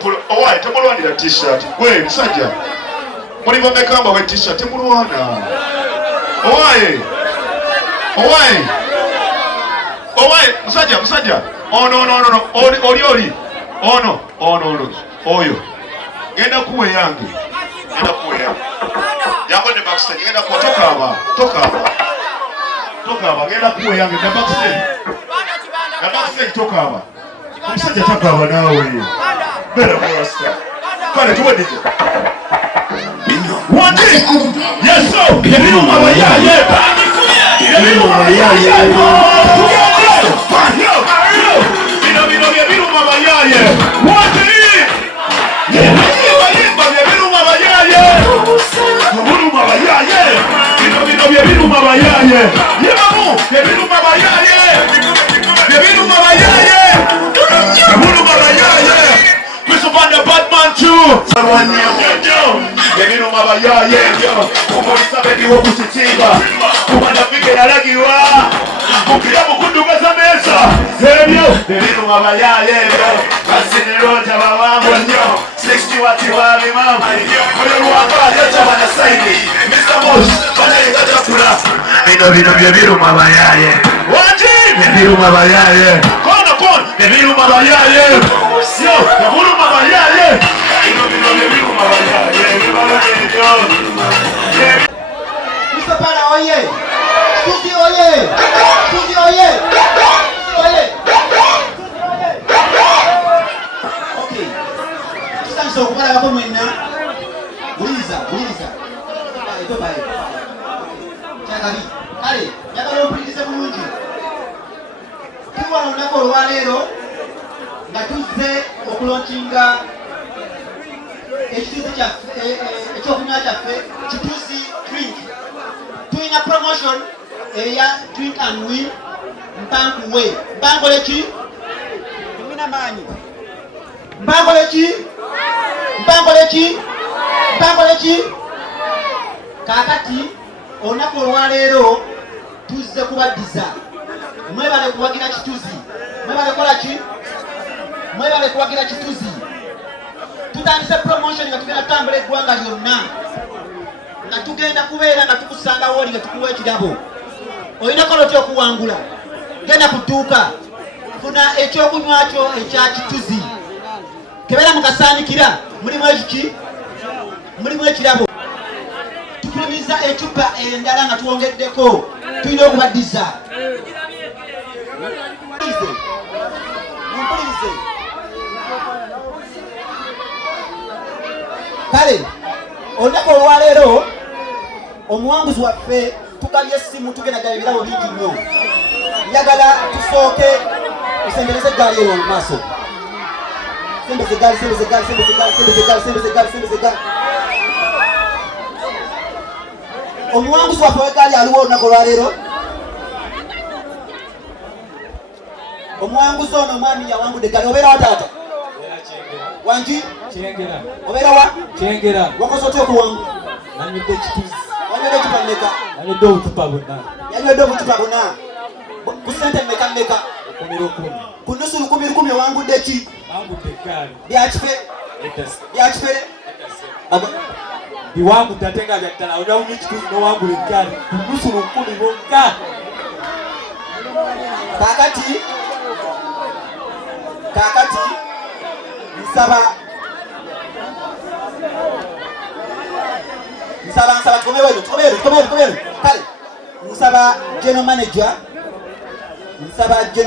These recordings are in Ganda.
Pull. Oh, why? Tomorrow need a t-shirt. Wait, Saja. What if I make up a t-shirt? Tomorrow. Oh, why? Saja. Oh, no. Ori. Oh, no. Oh, you. Genda kuwe yangi. Yango ne backstage. Genda kuwa toka haba. Genda kuwe yangi. Na backstage toka haba. Saja toka haba nawe. Better monster. Kale tuwe DJ. One day. Yes, so. Yebiru mabayaye. Yebiru mabayaye. Yebiru mabayaye. One day. Yebiru mabayaye. Yebiru mabayaye. Yebiru mabayaye. Yebiru mabayaye. Panda Batman too. Someone Yebiru mabayaye. Kumulisa bebi wokusitimba. Kumanda fike nalagiwa. Mukira mukundugaza mesa. Yebiru mabayaye. Kasinirota bawangu nyo. 60 wati wali mama. Oyo luwaka yocha wana saidi. Mr. Mosh, bana ingata kula. Yebiru mabayaye. Wati? Yebiru mabayaye. Kon. Yebiru mabayaye. Yo, Yebiru mabayaye. Yebiru mabayaye. Mr. Panda, oye. Kituzi, oye. Okay. Tusanze okubala bako mwenna. Buliza. Bye. Chakali. Kale, yakalo mpulirize bulungi. Tuwa olunaku olwaleero nga tuzze okulonkinga ekituzi kyaffe ekyokunywa kyaffe Kituzi drink. Tulina promotion eya drink and win mpankuwe. Mpangole ki? Tumina maanyi. Mpangole ki? Kakati olunaku olwaleero tuzze kubaddiza. Mwebale kuwagira Kituzi. Mwebale kuwagira Kituzi. Tutandise promotion nga tugenda tambula eggwanga lyonna. Nga tugenda kubeera nga tukusanga woli nga tukuwa ekirabo. Olina kolotya okuwangula. Genda ku dduuka. Funa ekyokunywa kyo ekya Kituzi. Kebeera mukasaanikira. Mulimu ekirabo. Tupulimiza ecupa endala nga tuwongeddeko. Tulina okubaddiza. Kale, olunaku olwaleero omuwanguzi waffe tugabye essimu tugenda ddala ebirabo bingi nnyo. Njagala tusooke tusembereze eggaali eyo mu maaso. Sembeze eggaali. Omuwanguzi waffe w'eggaali aliwo olunaku olwaleero. Omuwanguzi ono omwami yawangudde eggaali. Obeera wa taata? Wangi? Kyengera. Obeera wa? Kyengera. Wakoze otya okuwangula? Nanywedde Kituzi. Wanywedde ecupa mmeka? Nanywedde obucupa bonna. Yanywedde obucupa bonna. Ku ssente mmeka? 10. Ku nnusu 10 owangudde ki? Wangudde eggaali. Byakifere? Biwangudde ate nga bya ddala. Onywa Kituzi n'owangula eggaali. Ku nnusu 10 bonna. Kakati nsaba tukomeyo. Kale nsaba general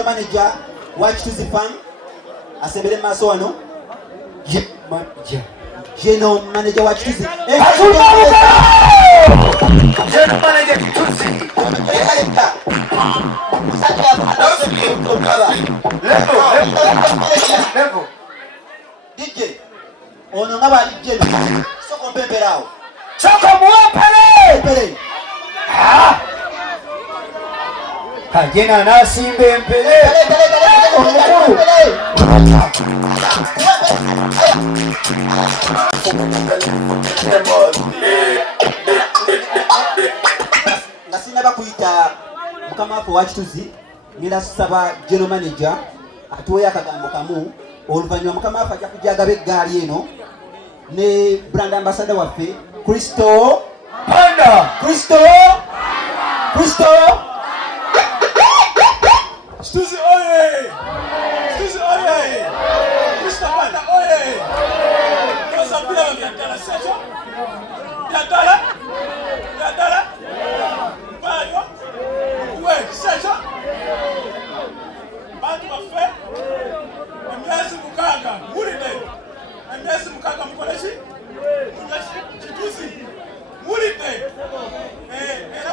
manager wa Kituzi fan asembere maaso wano. General manager wa Kituzi. General manager Kituzi. DJ ono nga bali jeno soko mpemperao soko muwapele Kajena nasimba empele omukulu nga sinaba kuyita mukama waffe wa Kituzi ngenda kusaba general manager atuweyo akagambo kamu oluvannyuma mukama waffe ajja kujja agaba eggaali eno ne brand ambassador waffe Kristo Panda Kristo Kituzi oye! Kituzi oye! Kristo Panda oye! Kosa bila wakiatala secho? Yatala? Bayo? Uwe, secho? Bantu bafe? Emyezi mukaaga, mulide! Emyezi mukaaga mukoleshi? Kituzi! Mulide! Era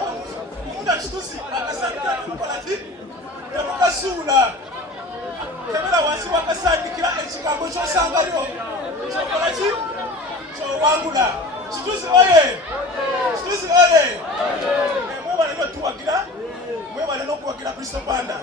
munda Kituzi akasandikira mukolati? Temukasuula! Kebera wansi wakasandikira ekigambo ky'osangayo kyokola ki kyowangula. Kituzi oye! Kituzi oye! Mwebale n'otuwagira, mwebale n'okuwagira Kristo Panda.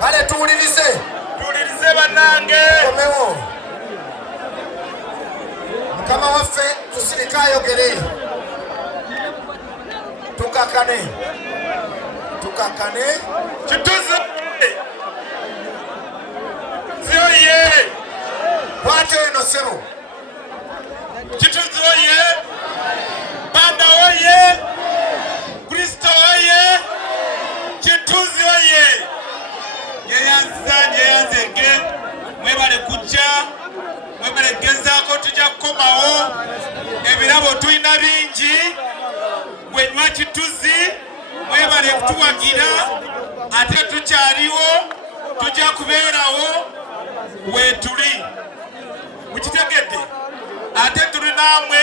Kale tuwulirize bannange komewo mukama waffe tusirika ayogere tukakane Kituzi oye! kwate eno sebo Kituzi oye! Panda oye! Kristo oye! Kituzi oye! Nyeyanzege mwebale kujja mwebale gezaako tujja kukomawo ebirabo tulina bingi bwenywa Kituzi mwebale kutuwagira ate tukyaliwo tujja kubeerawo wetuli mukitegedde ate tuli naamwe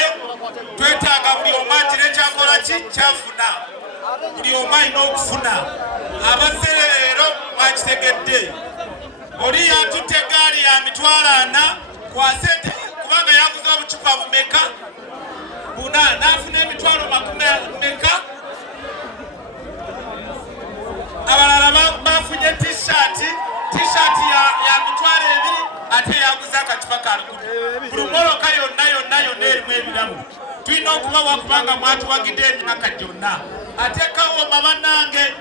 twetaaga buli omu agire kyakola ki kyafuna buli omu alina okufuna abazze leero mwakitegedde oli yatutte eggaali ya mitwalo 4 kwasente kubanga yaguze obucupa bumeka buna n'afuna emitwalo 10 abalala bafunye t-shirt ya mitwalo 2 ate yaguze akacupa ka 10 buli moloka yonna erimu ebiramu tulina okubawa kubanga mwatuwagidde emyaka gyonna ate kawooma bannange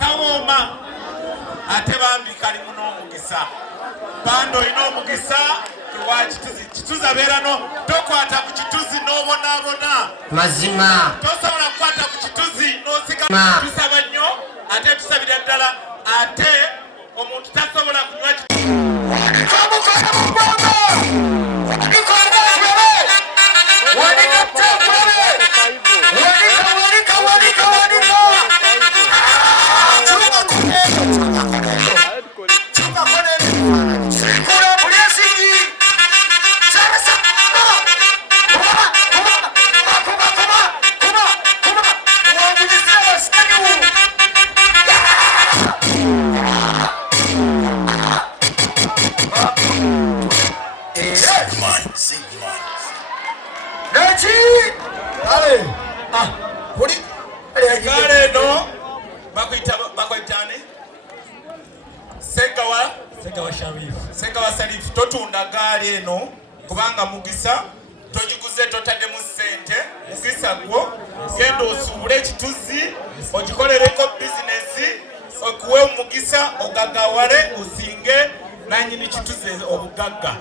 kawooma ate bambi kalimu n'omugisa Panda olina omugisa wa Kituzi. Kituzi abeerano tokwata ku Kituzi n'obonaabona mazima tosobola kukwata ku Kituzi n'osika tusaba nnyo ate tusabira ddala ate omuntu tasobola kunywa Galeno bakwitane Segawa Sharif totunda gaali eno kubanga mugisa togiguze totaddemu ssente mugisa gwo genda osuubule ekituzi ogikolereko bizinesi okuwe omugisa ogagawale osinge nanyini kituzi obugagga